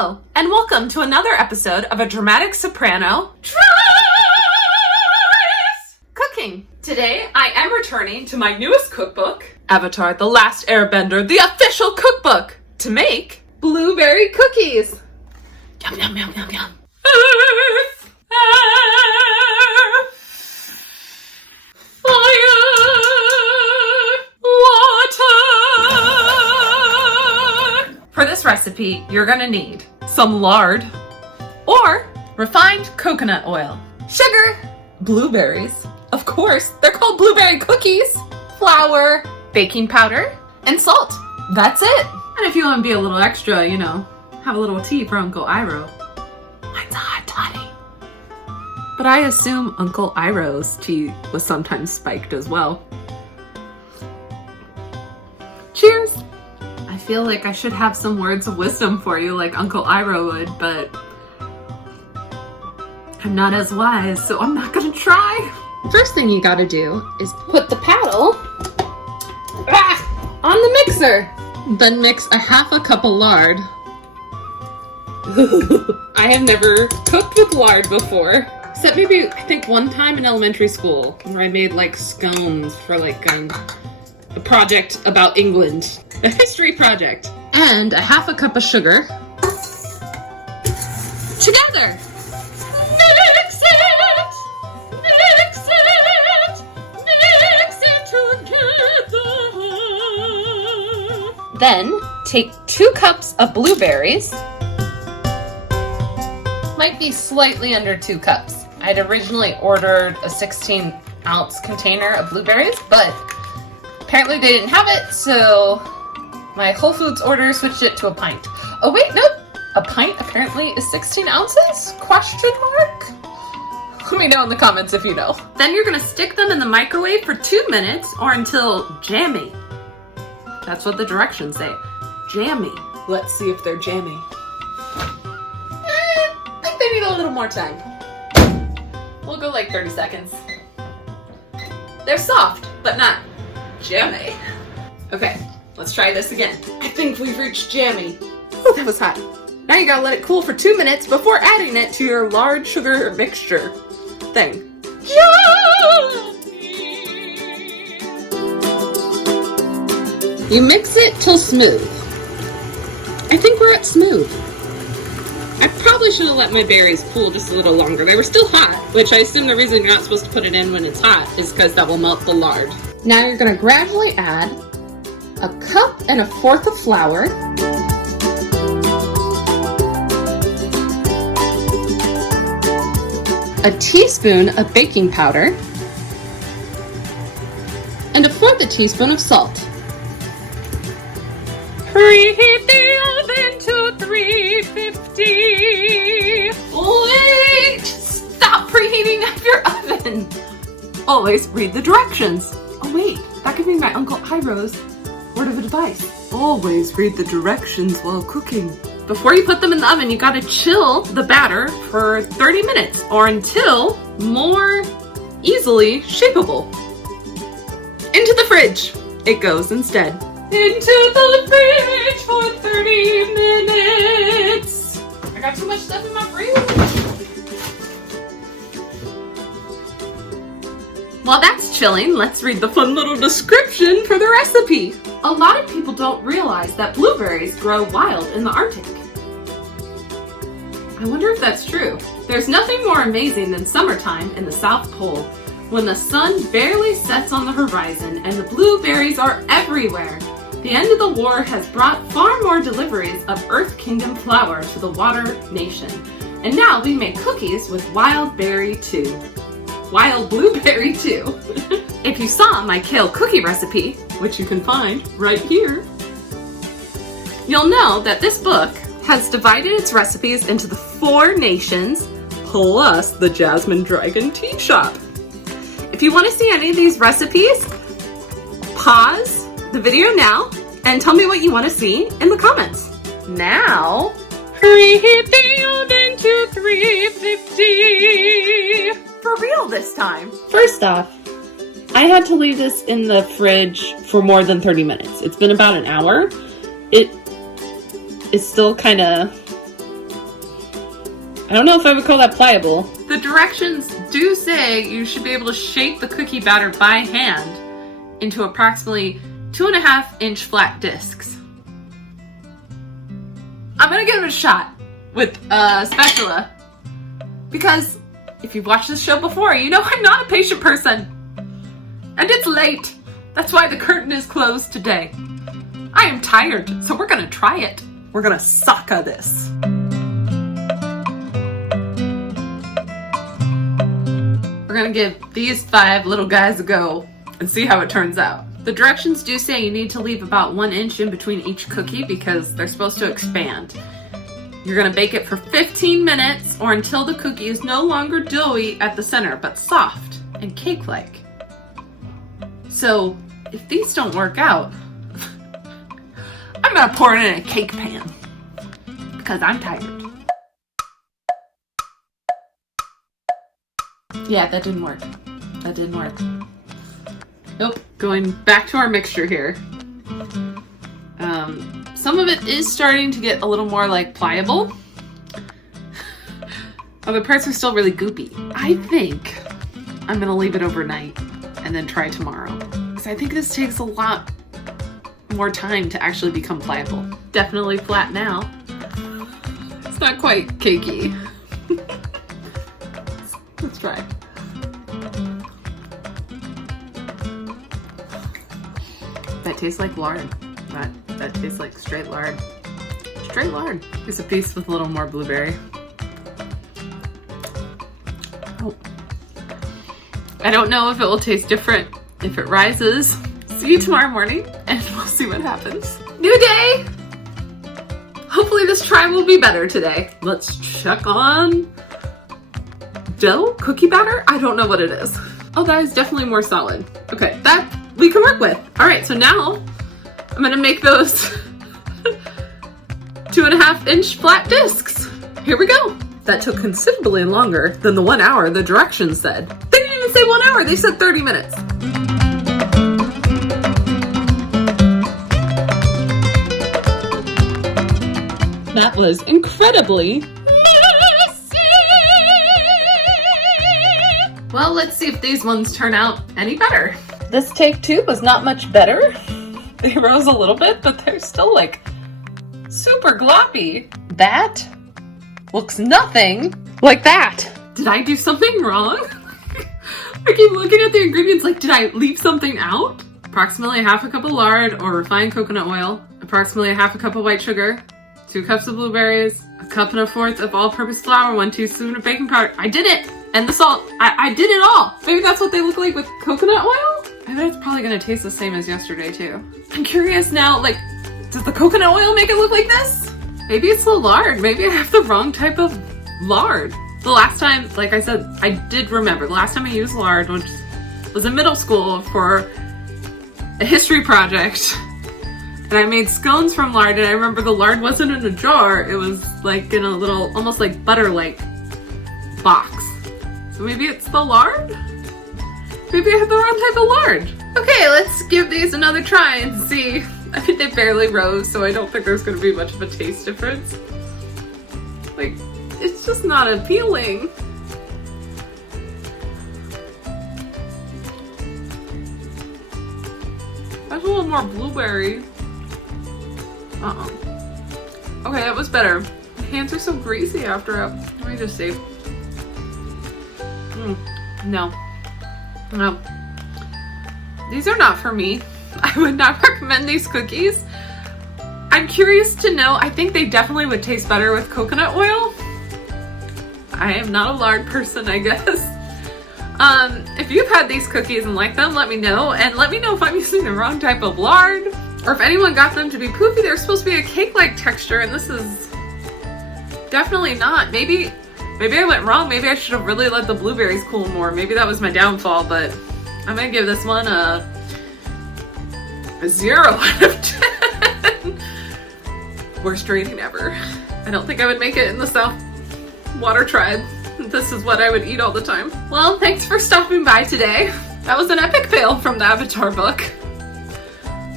Hello, and welcome to another episode of a dramatic soprano cooking. Today, I am returning to my newest cookbook, Avatar The Last Airbender, the official cookbook, to make blueberry cookies. Yum, yum, yum, yum, yum. Earth, air, fire, water. For this recipe, you're gonna need some lard or refined coconut oil, sugar, blueberries, of course, they're called blueberry cookies, flour, baking powder, and salt. That's it. And if you want to be a little extra, you know, have a little tea for Uncle Iroh. Mine's a hot toddy. But I assume Uncle Iroh's tea was sometimes spiked as well. Cheers! I feel like I should have some words of wisdom for you like Uncle Iroh would, but I'm not as wise, so I'm not gonna try. First thing you gotta do is put the paddle on the mixer. Then mix a half a cup of lard. I have never cooked with lard before. Except maybe, I think one time in elementary school where I made like scones for like a project about England. A history project. And a half a cup of sugar. Together! Mix it! Mix it! Mix it together! Then, take 2 cups of blueberries. Might be slightly under 2 cups. I'd originally ordered a 16-ounce container of blueberries, but apparently they didn't have it, so my Whole Foods order switched it to a pint. Oh wait, nope. A pint apparently is 16 ounces? Question mark? Let me know in the comments if you know. Then you're gonna stick them in the microwave for 2 minutes or until jammy. That's what the directions say. Jammy. Let's see if they're jammy. I think they need a little more time. We'll go like 30 seconds. They're soft, but not jammy. Okay, let's try this again. I think we've reached jammy. Oh, that was hot. Now you gotta let it cool for 2 minutes before adding it to your lard sugar mixture thing. You mix it till smooth. I think we're at smooth. I probably should have let my berries cool just a little longer. They were still hot, which I assume the reason you're not supposed to put it in when it's hot is because that will melt the lard. Now you're gonna gradually add 1.25 cups of flour, a teaspoon of baking powder, and 1/4 teaspoon of salt. Preheat the oven to 350. Wait! Stop preheating up your oven! Always read the directions. Oh wait, that could be my Uncle Iroh's word of advice. Always read the directions while cooking. Before you put them in the oven, you gotta chill the batter for 30 minutes or until more easily shapeable. Into the fridge it goes instead. Into the fridge for 30 minutes. I got too much stuff in my fridge. While that's chilling, let's read the fun little description for the recipe. A lot of people don't realize that blueberries grow wild in the Arctic. I wonder if that's true. There's nothing more amazing than summertime in the South Pole, when the sun barely sets on the horizon and the blueberries are everywhere. The end of the war has brought far more deliveries of Earth Kingdom flour to the Water Nation. And now we make cookies with wild blueberry too. If you saw my kale cookie recipe, which you can find right here, you'll know that this book has divided its recipes into the 4 nations plus the Jasmine Dragon Tea Shop. If you want to see any of these recipes, pause the video now and tell me what you want to see in the comments. Now, preheat the oven to 350. For real this time. First off, I had to leave this in the fridge for more than 30 minutes. It's been about an hour. It is still kind of I don't know if I would call that pliable. The directions do say you should be able to shape the cookie batter by hand into approximately 2.5-inch flat discs. I'm gonna give it a shot with spatula, because if you've watched this show before, you know I'm not a patient person. And it's late. That's why the curtain is closed today. I am tired, so we're gonna try it. We're gonna soccer this. We're gonna give these 5 little guys a go and see how it turns out. The directions do say you need to leave about 1 inch in between each cookie because they're supposed to expand. You're gonna bake it for 15 minutes or until the cookie is no longer doughy at the center, but soft and cake-like. So if these don't work out, I'm gonna pour it in a cake pan because I'm tired. Yeah, that didn't work. That didn't work. Nope. Going back to our mixture here. Some of it is starting to get a little more like pliable. Other parts are still really goopy. I think I'm gonna leave it overnight and then try tomorrow. Because I think this takes a lot more time to actually become pliable. Definitely flat now. It's not quite cakey. Let's try. That tastes like lard. That tastes like straight lard. Straight lard. Here's a piece with a little more blueberry. Oh. I don't know if it will taste different if it rises. See you tomorrow morning and we'll see what happens. New day! Hopefully this try will be better today. Let's check on dough? Cookie batter? I don't know what it is. Oh, that is definitely more solid. Okay, that we can work with. All right, so now I'm gonna make those 2.5-inch flat discs. Here we go. That took considerably longer than the 1 hour the directions said. They didn't even say 1 hour, they said 30 minutes. That was incredibly messy. Well, let's see if these ones turn out any better. This take 2 was not much better. They rose a little bit, but they're still like super gloppy. That looks nothing like that. Did I do something wrong? I keep looking at the ingredients like, did I leave something out? Approximately 1/2 cup of lard or refined coconut oil, approximately 1/2 cup of white sugar, 2 cups of blueberries, 1 1/4 cup of all-purpose flour, 1 teaspoon of baking powder. I did it! And the salt. I did it all! Maybe that's what they look like with coconut oil? I bet it's probably gonna taste the same as yesterday too. I'm curious now, like, does the coconut oil make it look like this? Maybe it's the lard. Maybe I have the wrong type of lard. The last time, like I said, I did remember, the last time I used lard, which was in middle school for a history project. And I made scones from lard, and I remember the lard wasn't in a jar, it was like in a little, almost like butter-like box. So maybe it's the lard? Maybe I have the wrong type of lard. Okay, let's give these another try and see. I think they barely rose, so I don't think there's gonna be much of a taste difference. Like, it's just not appealing. That's a little more blueberry. Okay, that was better. My hands are so greasy after it. Let me just see. No. No. These are not for me. I would not recommend these cookies. I'm curious to know, I think they definitely would taste better with coconut oil. I am not a lard person, I guess. If you've had these cookies and like them, let me know. And let me know if I'm using the wrong type of lard. Or if anyone got them to be poofy. They're supposed to be a cake-like texture, and this is definitely not. Maybe I went wrong. Maybe I should have really let the blueberries cool more. Maybe that was my downfall, but I'm gonna give this one a 0 out of 10. Worst rating ever. I don't think I would make it in the South Water Tribe. This is what I would eat all the time. Well, thanks for stopping by today. That was an epic fail from the Avatar book.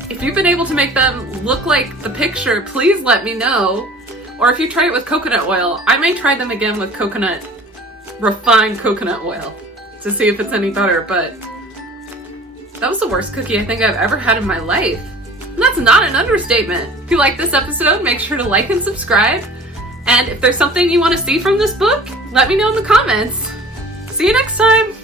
If you've been able to make them look like the picture, please let me know. Or if you try it with coconut oil, I may try them again with refined coconut oil to see if it's any better, but that was the worst cookie I think I've ever had in my life. And that's not an understatement. If you like this episode, make sure to like and subscribe. And if there's something you want to see from this book, let me know in the comments. See you next time!